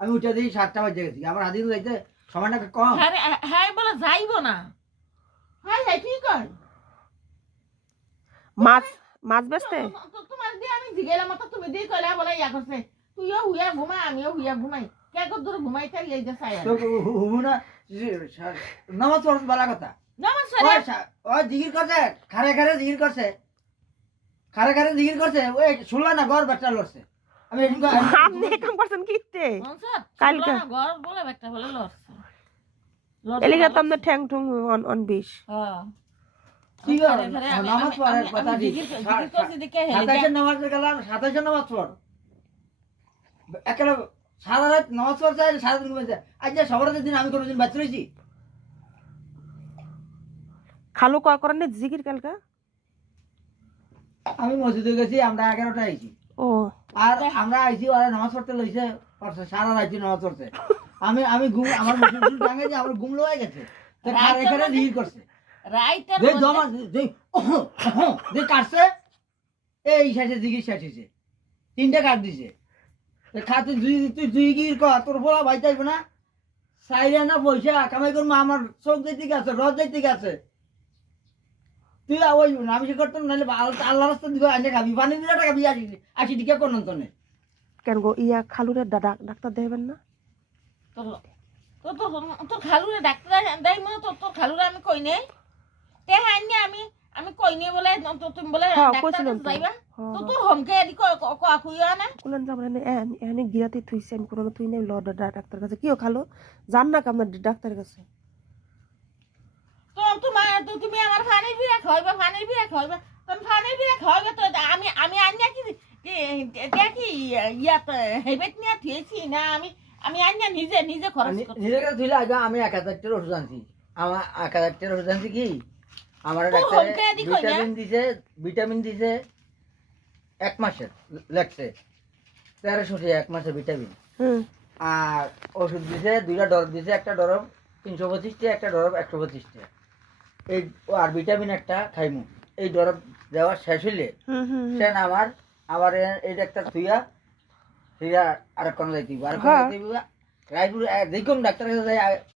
আমি উঠে দিই 7টা বাজে গেছি আমার আদিন যাইতে সময়টা কম হ্যাঁ বলে যাইব না হ্যাঁ হ্যাঁ ঠিক আছে মাছ মাছ বেচতে তোমার দিয়ে আমি জিগেলাম তো তুমি দিয়ে কইলা বলে ইয়া করছে তুইও হুইয়া ঘুমা আমিও হুইয়া ঘুমাই কে কত দূর ঘুমাইতে এই যে চাই তো হুবু না নামাজ পড়ছ বলা কথা নমস্কার ও জিগির করছে খারে খারে জিগির করছে খারে খারে জিগির করছে ওই শুনলা না ঘর বাচ্চা লড়ছে আমি আপনি কাম করছেন কিতে কালকে ঘর বলে একটা বলে লড়ছে এলিগা তো আমাদের ঠ্যাং ঠুং অন বিষ হ্যাঁ কি নামাজ পড়ার কথা দি 27 নামাজ গেলাম 27 নামাজ পড় একেবারে সারা রাত নামাজ পড়ছে সারা দিন ঘুমাইছে আজ যে সবার দিন আমি কোনোদিন বাচ্চা রয়েছি খালু কয় করেন জিকির কালকা আমি মসজিদে গেছি আমরা 11টা আইছি ও আর আমরা আইছি ওরা নামাজ পড়তে লইছে পড়ছে সারা রাত নামাজ পড়ছে আমি আমি ঘুম আমার মুসলিম টাঙ্গে যে আমার ঘুম লয়ে গেছে তো খারে খারে জিকির করছে রাইটার যে জমা যে কাটছে এই শেষে জিগির শেষ হয়েছে 3টা কাট দিছে খাতে তুই গির ক তোর বলা ভাই চাইবে না সাইরে না পয়সা কামাই করবো আমার চোখ যাইতে গেছে রথ যাইতে গেছে তুই ওই আমি সে করতাম নাহলে আল্লাহ রাস্তা দিবে আইনে খাবি পানি দিলে টাকা খাবি 80 টিকা কোন তনে কেন গো ইয়া খালুরে ডাক্তার দেবেন না তো তোর খালুরে ডাক্তার দেয় মানে তোর খালুরে আমি কই নেই তে হাইনি আমি কই নেই বলে তুমি বলে ডাক্তার যাইবা তো তোর হোমকে এদি কইয়া না কুলেন যাব না এনে গিরাতে থুইছে আমি কোনো তুই নাই লড ডাক্তার কাছে কিও খালো জান না কাম ডাক্তারের কাছে তো তুমি আমার ফানির বিরা খাইবা ফানির বিরা খাইবা তুমি ফানির বিরা খাইবা তো আমি আন্যা কি দেখি ইয়াত হেবেট নিয়া থিয়েছি না আমি আন্যা নিজে খরচ করছি নিজে কাছে ধুইলে আগে আমি 1000 টাকার ওষুধ আনছি আমার 1000 টাকার ওষুধ আনছি কি আমার ডাক্তার ভিটামিন দিছে 1 মাসের লাগছে 1300 টাকা 1 মাসের ভিটামিন আর ওষুধ দিছে 2টা ডরব দিছে একটা ডরব 325 টাকা একটা ডরব 125 টাকা এই আর ভিটামিন একটা খাইমু এই ডরব দেওয়া শেষ হইলে সেন আবার এই ডাক্তার থুইয়া আর কোন যাইতে আর কোন যাইতে রাইপুর দেখুন ডাক্তারের কাছে